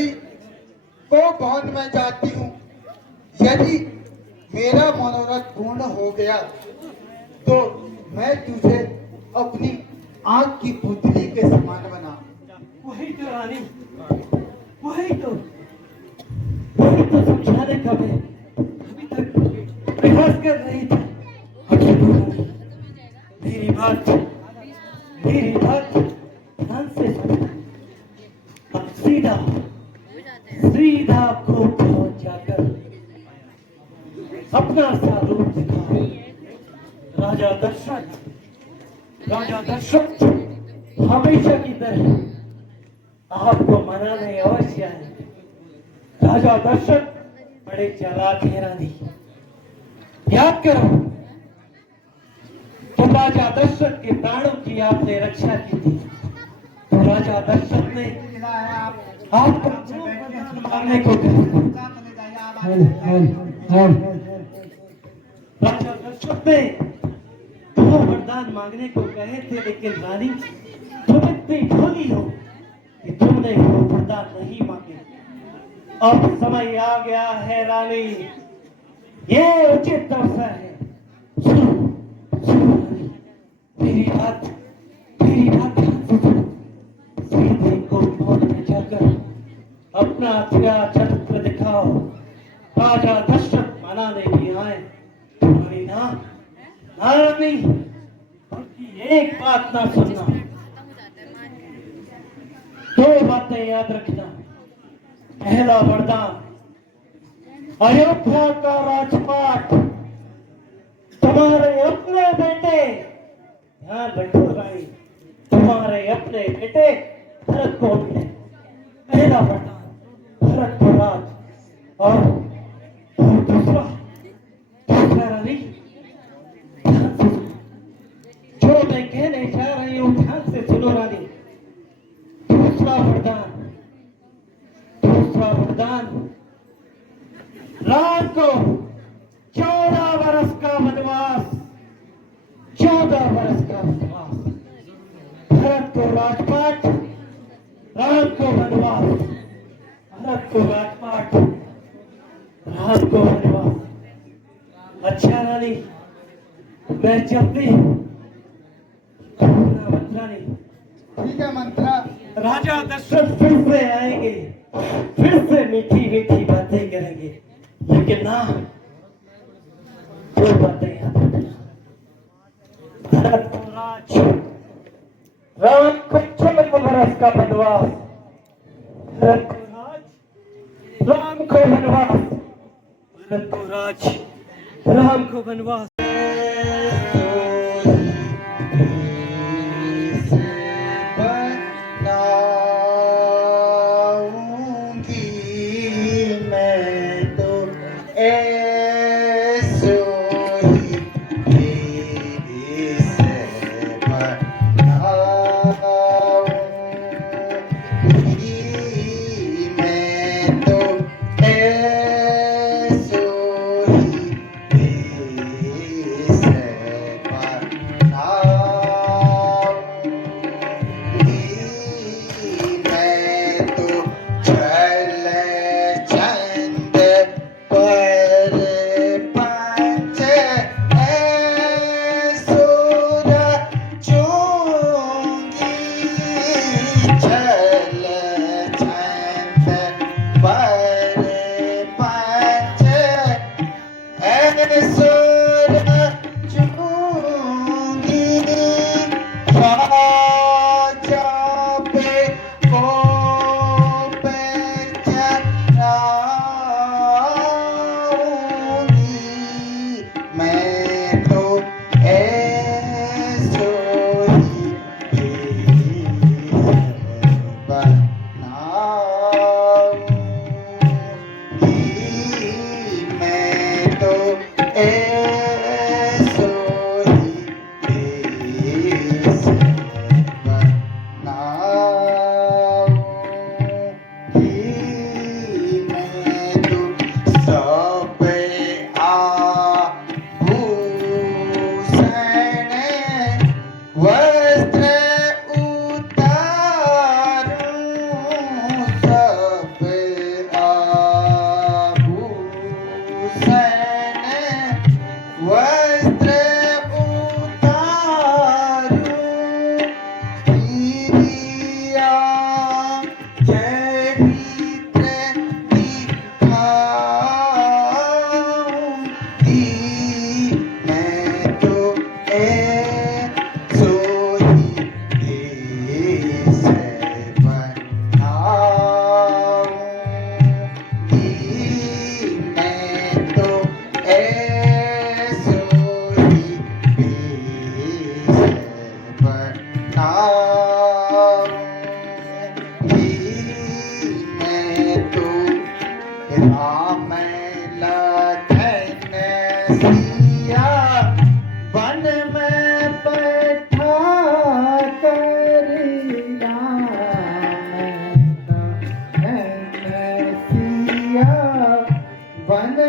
नदी को बांध मैं जाती हूँ। यदि मेरा मनोरथ पूर्ण हो गया तो मैं तुझे अपनी आंख की पुतली के समान बना। वही तो रानी, वही तो समझाने का मैं अभी तक प्रयास कर रही थी। मेरी बात ध्यान से सुन। अब सीधा आपको पहुंच जाकर अपना सा रूप दिखाओ। राजा दशरथ हमेशा की तरह आपको मनाने अवश्य आएंगे। राजा दशरथ बड़े चालाक हैं रानी। याद करो, तो राजा दशरथ के प्राणों की आपने रक्षा की थी। तो राजा दशरथ ने आपको मारने को कहा। राजा दशरथ ने दो वरदान मांगने को कहे थे, लेकिन रानी तुम इतनी भोली हो कि तुमने वो वरदान नहीं मांगे। अब समय आ गया है रानी, ये उचित अवसर है। सुनो रानी, मेरी बात ध्यान से सुनो। सीधे गोपकोट में जाकर अपना हथियार चरित्र दिखाओ। राजा दशरथ मनाने भी आए तुम्हारी ना रानी, उनकी एक बात ना सुनना। दो बातें याद रखना। पहला वरदान, अयोध्या का राजपाट तुम्हारे अपने बेटे, ध्यान रखो रानी, तुम्हारे अपने बेटे भरत को मिले। पहला वरदान भरत को राज। और दूसरा रानी, ध्यान से सुनो। जो मैं कहने जा रही हूं ध्यान से सुनो रानी। दूसरा वरदान राम को 14 वर्ष का वनवास। 14 वर्ष का वनवास। भरत को राजपाट, राम को वनवास। भरत को राजपाट, राम को वनवास। अच्छा रानी, मैं चलती हूँ। मंत्रानी, ठीक है मंत्रा। राजा दशरथ फिर से आएंगे, फिर से मीठी मीठी बातें करेंगे, लेकिन ना दो बातें याद रखना। भरत को राज, राम को 14 वर्ष का वनवास। भरत को राज, राम को वनवास। भरत को राज, राम को वनवास।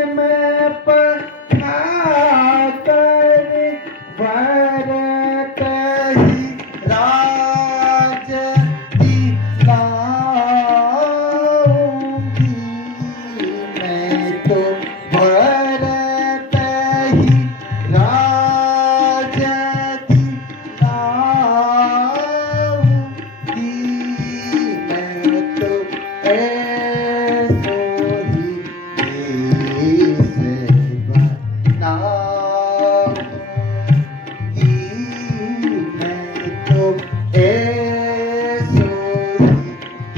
मैं पठाकर भरत ही राज दिलाऊंगी। मैं तो भरत ही राज दिलाऊंगी। मैं तो ऐसो ही देश बनाऊंगी। मैं तो ऐसो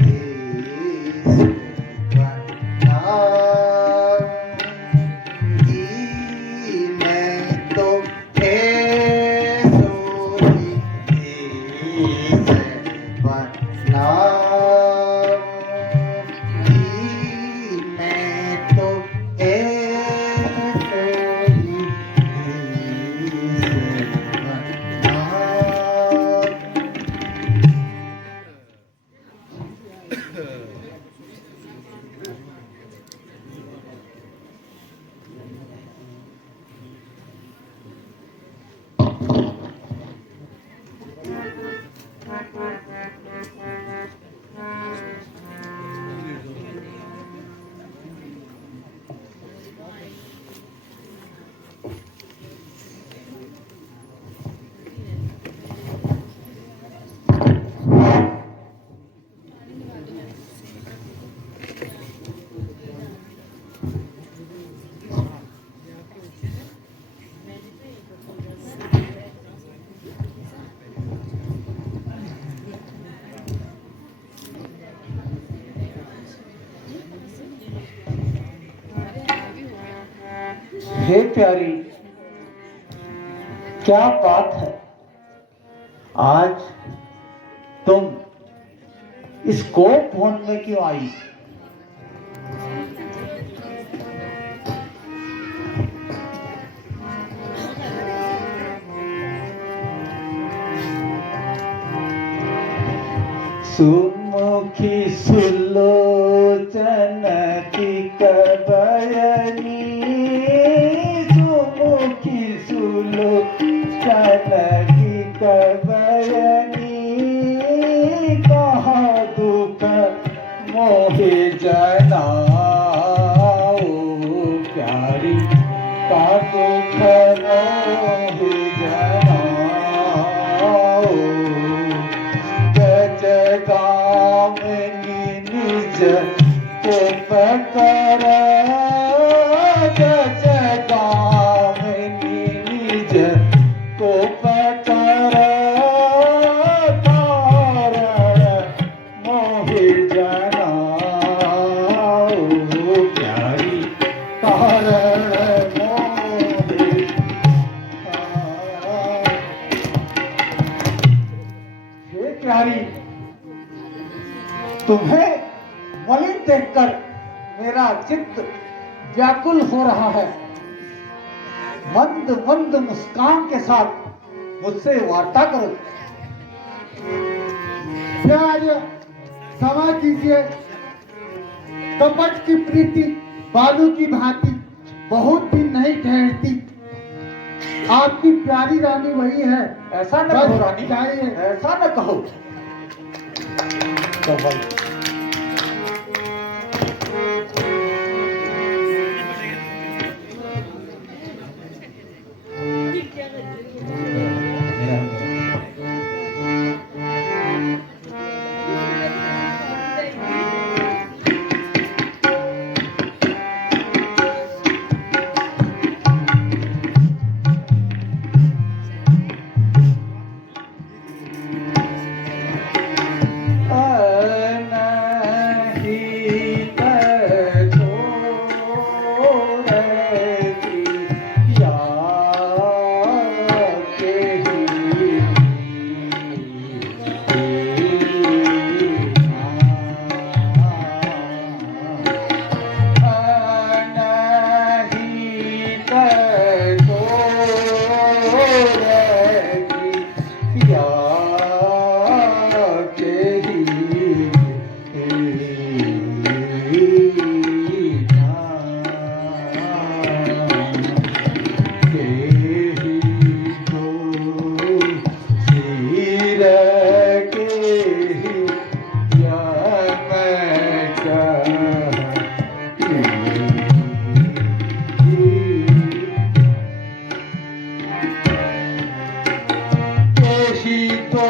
ही देश बनाऊंगी। मैं तो ऐसो ही देश बनाऊंगी। मैं तो ऐसो ही देश बनाऊंगी। हे प्यारी, क्या बात है, आज तुम इस गोप भवन में क्यों आई? सुमुखी सुलोचन की कबयनी, सुमुखी सुलोचन की कबयनी, कहा दुख मोहे जनाओ प्यारी, का दुख मोहे जनाओ। जगामिनी निज उपकर, जगामिनी निज उपकर, कारण मोहि जनाओ प्यारी, कारण मोहि हे प्यारी, तुम्हें मलिन देखकर मेरा चित्त व्याकुल हो रहा है। मंद मंद मुस्कान के साथ मुझसे वार्ता करो। प्यार क्षमा कीजिए, कपट की प्रीति बालू की भांति बहुत दिन नहीं ठहरती। आपकी प्यारी रानी वही है। ऐसा न कहो रानी, ऐसा न कहो। तो भाई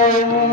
है